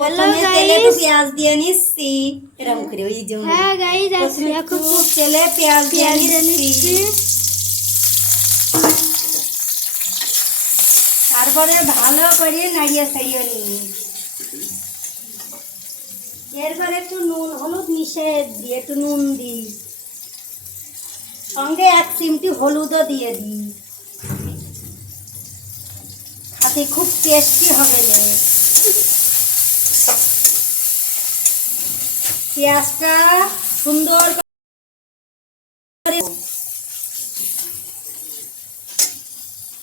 প্রথমে তেলে একটু পেঁয়াজ দিয়ে নিচ্ছি এরকম করে ওই যে হ্যাঁ গাইস এখন তেলে পেঁয়াজ দিয়ে নিচ্ছি তারপরে ভালো করে নাড়িয়ে ছাড়িয়ে নিই এরপরে একটু নুন হলুদ মিশিয়ে দিই একটু নুন দিই সঙ্গে 1 চিমটি হলুদও দিয়ে দিই খাতে খুব টেস্টি হবে না পেঁয়াজটা সুন্দর করে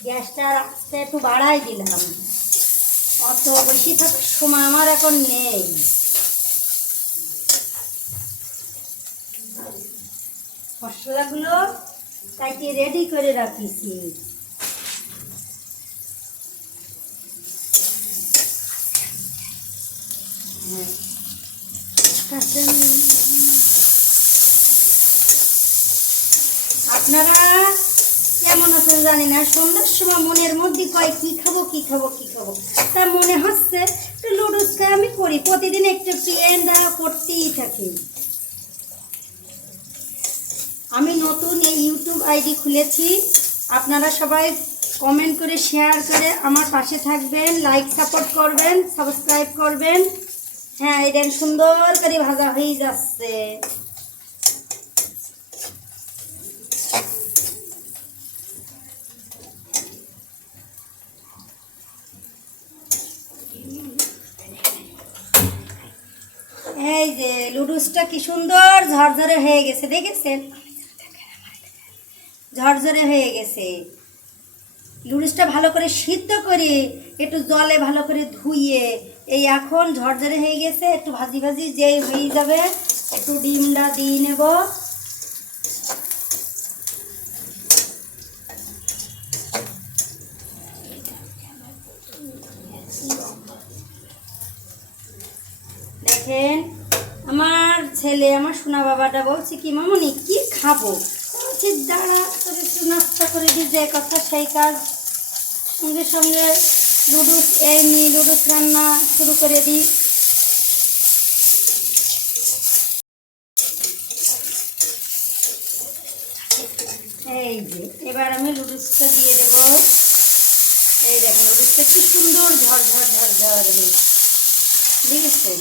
গ্যাসটা আস্তে একটু বাড়াই দিলাম অত বেশি থাকার সময় আমার এখন নেই মশলাগুলো কাটিয়ে রেডি করে রাখিছি আপনারা কেমন আছেন জানি না সন্ধ্যার সময় মনের মধ্যে কয় কি খাবো কি খাবো কি খাবো তা মনে হচ্ছে একটু লুডুসটা আমি করি প্রতিদিন একটু পেঁয়াজটা করতেই থাকি আমি নতুন এই ইউটিউব আইডি খুলেছি আপনারা সবাই কমেন্ট করে শেয়ার করে আমার পাশে থাকবেন লাইক সাপোর্ট করবেন সাবস্ক্রাইব করবেন হ্যাঁ এটা সুন্দর করে ভাজা হয়ে যাচ্ছে এই যে লুডুসটা কি সুন্দর ঝরঝরে হয়ে গেছে দেখেছেন ঝরঝরে হয়ে গেছে লুডুসটা ভালো করে সিদ্ধ করে একটু জলে ভালো করে ধুইয়ে এই এখন ঝরঝরে হয়ে গেছে একটু ভাজি ভাজি যেই হয়ে যাবে একটু ডিমটা দিয়ে নেব দেখেন আমার ছেলে আমার সোনা বাবাটা বলছে কি মামনি কি খাবো বলছি দাঁড়া তোর একটু নাস্তা করে দিই যে কথা সেই কাজ সঙ্গে সঙ্গে লুডুস লুডুস রান্না শুরু করে দিই এই যে এবার আমি লুডুসটা দিয়ে দেবো এই দেখেন লুডুসটা কি সুন্দর ঝরঝর ঝরঝর দেখেছেন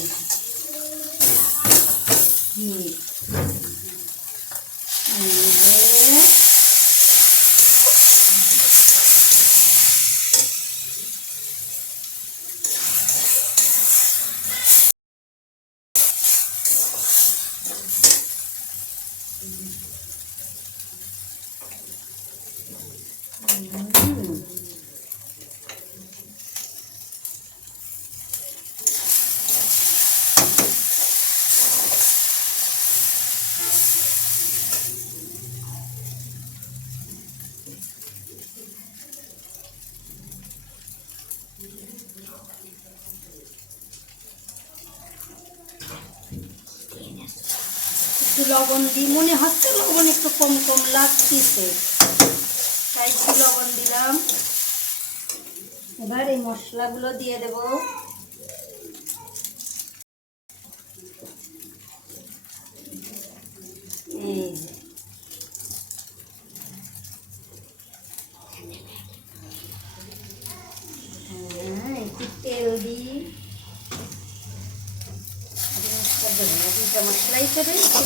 একটু লবণ দিই মনে হচ্ছে লবণ একটু কম কম লাগতেছে তাই একটু লবণ দিলাম এবার এই মশলাগুলো দিয়ে দেব এই একটু তেল দিই দুটা মশলাই তো রয়েছে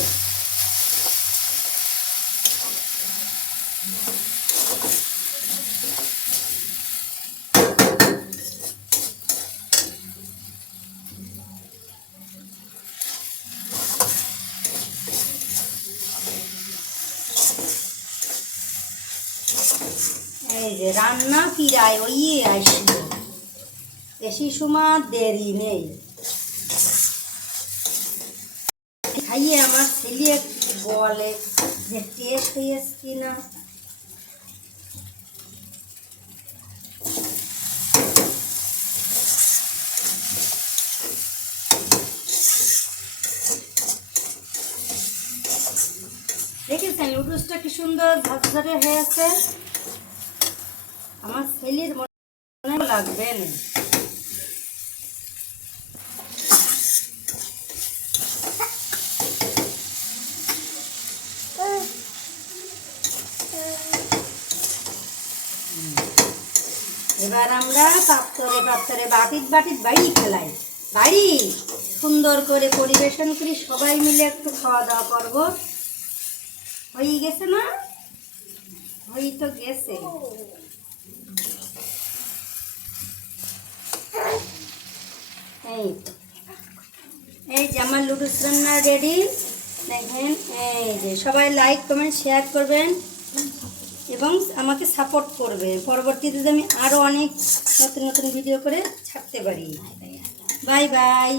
এই যে রান্না প্রায় ওই আসলো বেশি সময় দেরি নেই খাইয়ে আমার ছেলে বলে যে টেস্ট হয়েছে কিনা দেখেছেন লুডুসটা কি সুন্দর ঝরঝরে হয়েছে আমার ছেলের মনে লাগবে না এবার আমরা পাত্তরে পাত্তরে বাটিত বাটিত বাড়ি খেলাই বাড়ি সুন্দর করে পরিবেশন করি, সবাই মিলে একটু খাওয়া দাওয়া করবো। হয়ে গেছে না? হয়ে তো গেছে। এই যে আমার লুডুস রান্না রেডি। দেখেন এই যে সবাই লাইক কমেন্ট শেয়ার করবেন এবং আমাকে সাপোর্ট করবে, পরবর্তীতে আমি আরও অনেক নতুন নতুন ভিডিও করে ছাড়তে পারি। Bye bye.